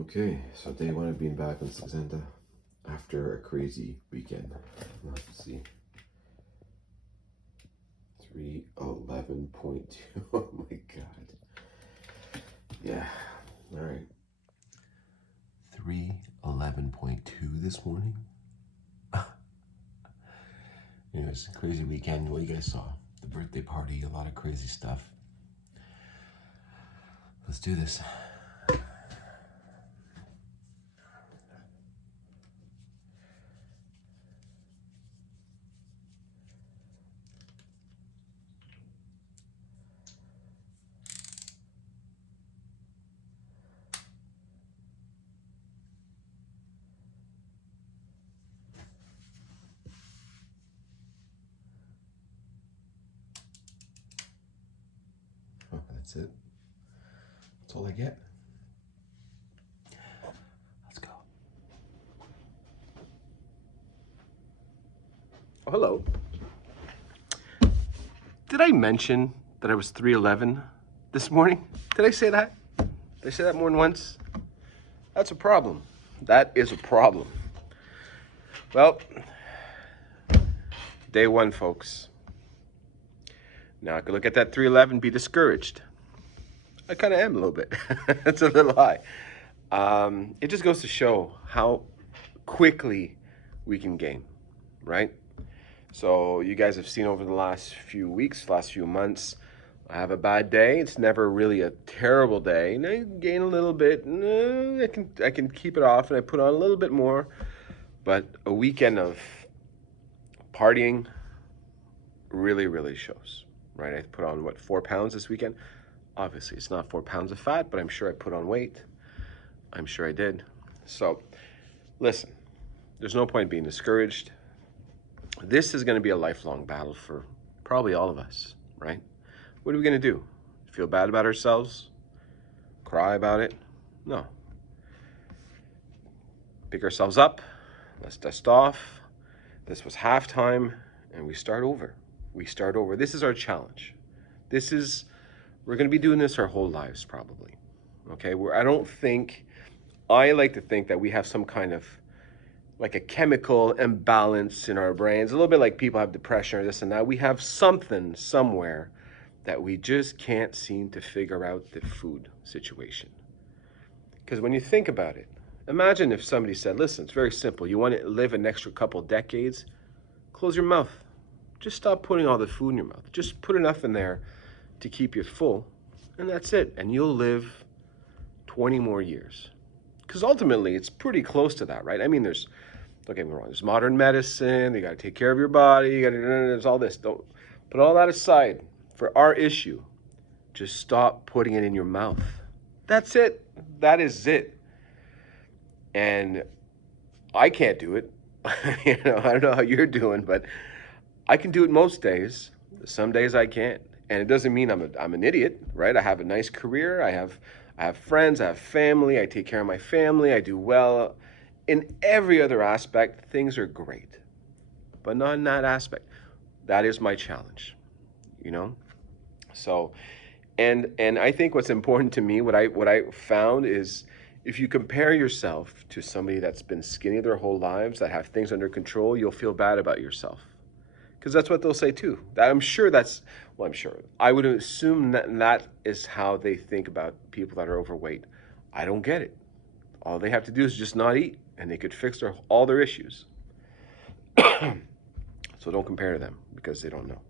Okay, so day one of being back on Saxenda after a crazy weekend. Let's see. 311.2. Oh my god. Yeah. Alright. 311.2 this morning. Anyways, crazy weekend. What you guys saw. The birthday party, a lot of crazy stuff. Let's do this. Oh, that's it. That's all I get. Let's go. Oh, hello. Did I mention that I was 311 this morning? Did I say that? Did I say that more than once? That's a problem. That is a problem. Well, day one, folks. Now I could look at that 311, be discouraged. I kind of am a little bit. It's a little high. It just goes to show how quickly we can gain, right? So you guys have seen over the last few weeks, last few months, I have a bad day. It's never really a terrible day. And I gain a little bit. I can keep it off and I put on a little bit more. But a weekend of partying really, really shows, right? I put on, 4 pounds this weekend? Obviously, it's not 4 pounds of fat, but I'm sure I put on weight. I'm sure I did. So, listen, there's no point being discouraged. This is going to be a lifelong battle for probably all of us, right? What are we going to do? Feel bad about ourselves? Cry about it? No. Pick ourselves up. Let's dust off. This was halftime, and we start over. We start over. This is our challenge. We're going to be doing this our whole lives, probably. Okay? I like to think that we have some kind of like a chemical imbalance in our brains, a little bit like people have depression or this and that. We have something somewhere that we just can't seem to figure out the food situation. Because when you think about it, imagine if somebody said, listen, it's very simple. You want to live an extra couple decades? Close your mouth. Just stop putting all the food in your mouth. Just put enough in there to keep you full, and that's it. And you'll live 20 more years. Because ultimately, it's pretty close to that, right? I mean, don't get me wrong, there's modern medicine, you got to take care of your body, there's all this. Don't put all that aside. For our issue, just stop putting it in your mouth. That's it. That is it. And I can't do it. I don't know how you're doing, but I can do it most days. Some days I can't. And it doesn't mean I'm an idiot, right? I have a nice career. I have friends. I have family. I take care of my family. I do well. In every other aspect, things are great, but not in that aspect. That is my challenge, So, and I think what's important to me, what I found is, if you compare yourself to somebody that's been skinny their whole lives, that have things under control, you'll feel bad about yourself. Because that's what they'll say too. I'm sure. I would assume that is how they think about people that are overweight. I don't get it. All they have to do is just not eat, and they could fix all their issues. So don't compare to them, because they don't know.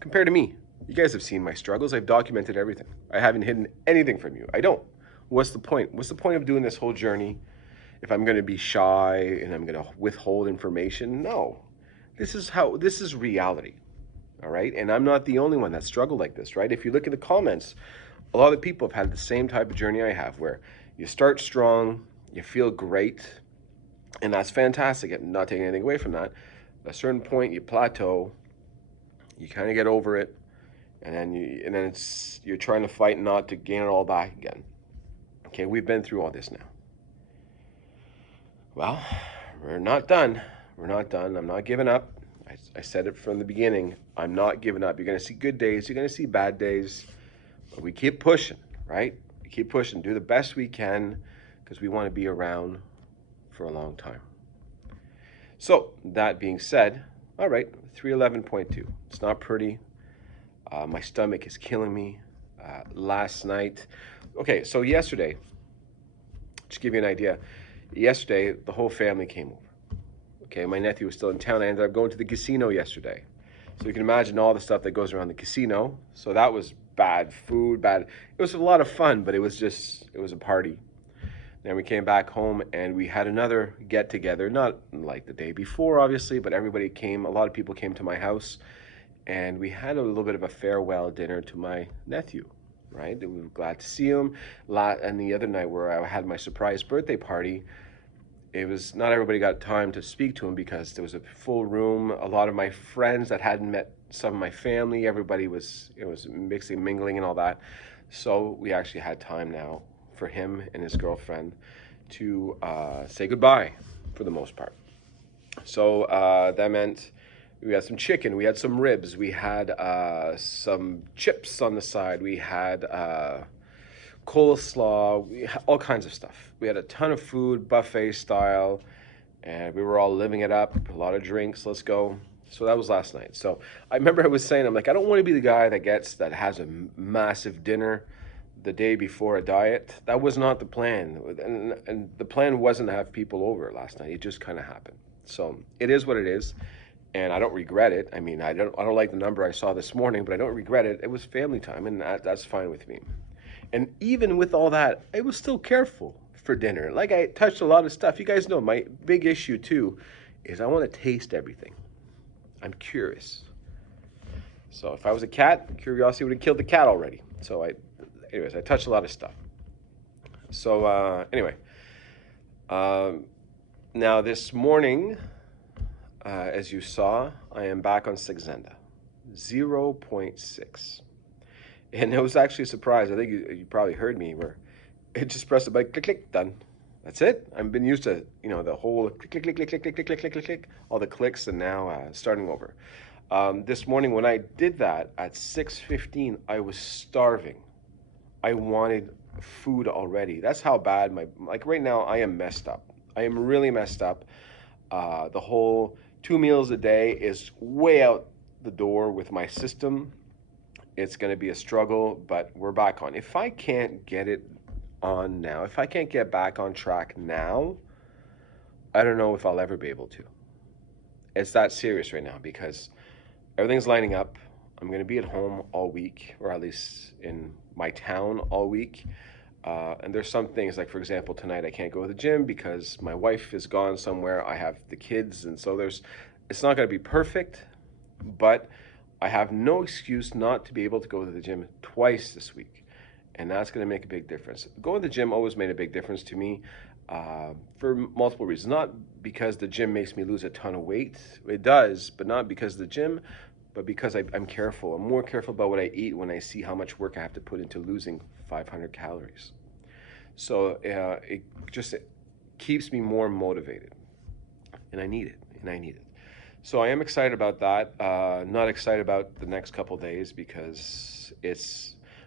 Compare to me. You guys have seen my struggles. I've documented everything. I haven't hidden anything from you. I don't. What's the point? What's the point of doing this whole journey if I'm going to be shy and I'm going to withhold information? No. This is reality. All right? And I'm not the only one that struggled like this, right? If you look at the comments, a lot of people have had the same type of journey I have, where you start strong, you feel great, and that's fantastic. I'm not taking anything away from that. At a certain point, you plateau, you kind of get over it, and then you're trying to fight not to gain it all back again. Okay, we've been through all this now. Well, we're not done. We're not done. I'm not giving up. I said it from the beginning. I'm not giving up. You're going to see good days. You're going to see bad days. But we keep pushing, right? We keep pushing. Do the best we can. because we want to be around for a long time. So that being said, all right, 311.2. It's not pretty. My stomach is killing me. Last night, okay, so yesterday, just to give you an idea, yesterday the whole family came over. Okay, my nephew was still in town. I ended up going to the casino yesterday. So you can imagine all the stuff that goes around the casino. So that was bad food, bad. It was a lot of fun, but it was a party. Then we came back home and we had another get together, not like the day before, obviously, but everybody came. A lot of people came to my house and we had a little bit of a farewell dinner to my nephew, right? We were glad to see him. And the other night where I had my surprise birthday party, it was not everybody got time to speak to him because there was a full room. A lot of my friends that hadn't met some of my family, everybody was, it was mixing, mingling and all that. So we actually had time now for him and his girlfriend to say goodbye for the most part. So that meant we had some chicken, we had some ribs, we had some chips on the side, we had coleslaw, we had all kinds of stuff. We had a ton of food, buffet style, and we were all living it up. A lot of drinks, let's go. So that was last night. So I remember I was saying, I'm like, I don't want to be the guy that has a massive dinner the day before a diet. That was not the plan. And the plan wasn't to have people over last night. It just kind of happened. So it is what it is. And I don't regret it. I mean, I don't like the number I saw this morning, but I don't regret it. It was family time, and that's fine with me. And even with all that, I was still careful for dinner. Like, I touched a lot of stuff. You guys know my big issue too is I want to taste everything. I'm curious. So if I was a cat, curiosity would have killed the cat already. So anyways, I touched a lot of stuff. So anyway, now this morning, as you saw, I am back on Saxenda, 0.6. And it was actually a surprise. I think you probably heard me where it just pressed the button, click, click, done. That's it. I've been used to, the whole click, click, click, click, click, click, click, click, click, click, all the clicks, and now starting over. This morning when I did that at 6:15, I was starving. I wanted food already. That's how bad like right now I am messed up. I am really messed up. The whole 2 meals a day is way out the door with my system. It's going to be a struggle, but we're back on. If I can't get it on now, if I can't get back on track now, I don't know if I'll ever be able to. It's that serious right now because everything's lining up. I'm going to be at home all week, or at least in my town all week. And there's some things, like for example, tonight I can't go to the gym because my wife is gone somewhere. I have the kids, and so it's not going to be perfect, but I have no excuse not to be able to go to the gym twice this week. And that's going to make a big difference. Going to the gym always made a big difference to me for multiple reasons. Not because the gym makes me lose a ton of weight. It does, but not because of the gym, but because I'm careful. I'm more careful about what I eat when I see how much work I have to put into losing 500 calories. So it keeps me more motivated. And I need it. So I am excited about that. Not excited about the next couple days because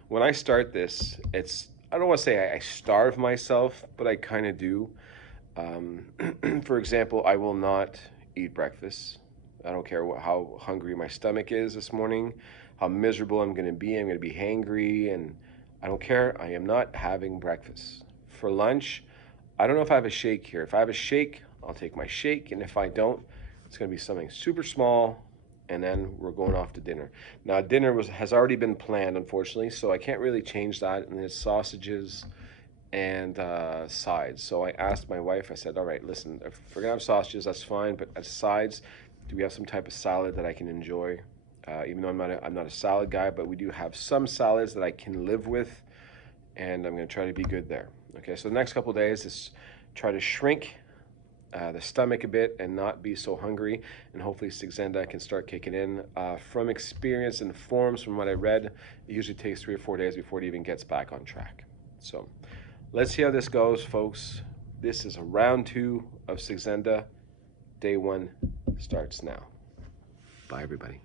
when I start this, I don't want to say I starve myself, but I kind of do. For example, I will not eat breakfast. I don't care how hungry my stomach is this morning, how miserable I'm going to be. I'm going to be hangry, and I don't care. I am not having breakfast. For lunch, I don't know if I have a shake here. If I have a shake, I'll take my shake, and if I don't, it's going to be something super small, and then we're going off to dinner. Now, dinner has already been planned, unfortunately, so I can't really change that, and it's sausages and sides. So I asked my wife, I said, all right, listen, if we're going to have sausages, that's fine, but as sides, do we have some type of salad that I can enjoy? Even though I'm not a salad guy, but we do have some salads that I can live with, and I'm going to try to be good there. Okay, so the next couple of days is try to shrink the stomach a bit and not be so hungry, and hopefully Saxenda can start kicking in. From experience and forms, from what I read, it usually takes 3 or 4 days before it even gets back on track. So let's see how this goes, folks. This is a round 2 of Saxenda. Day 1 starts now. Bye, everybody.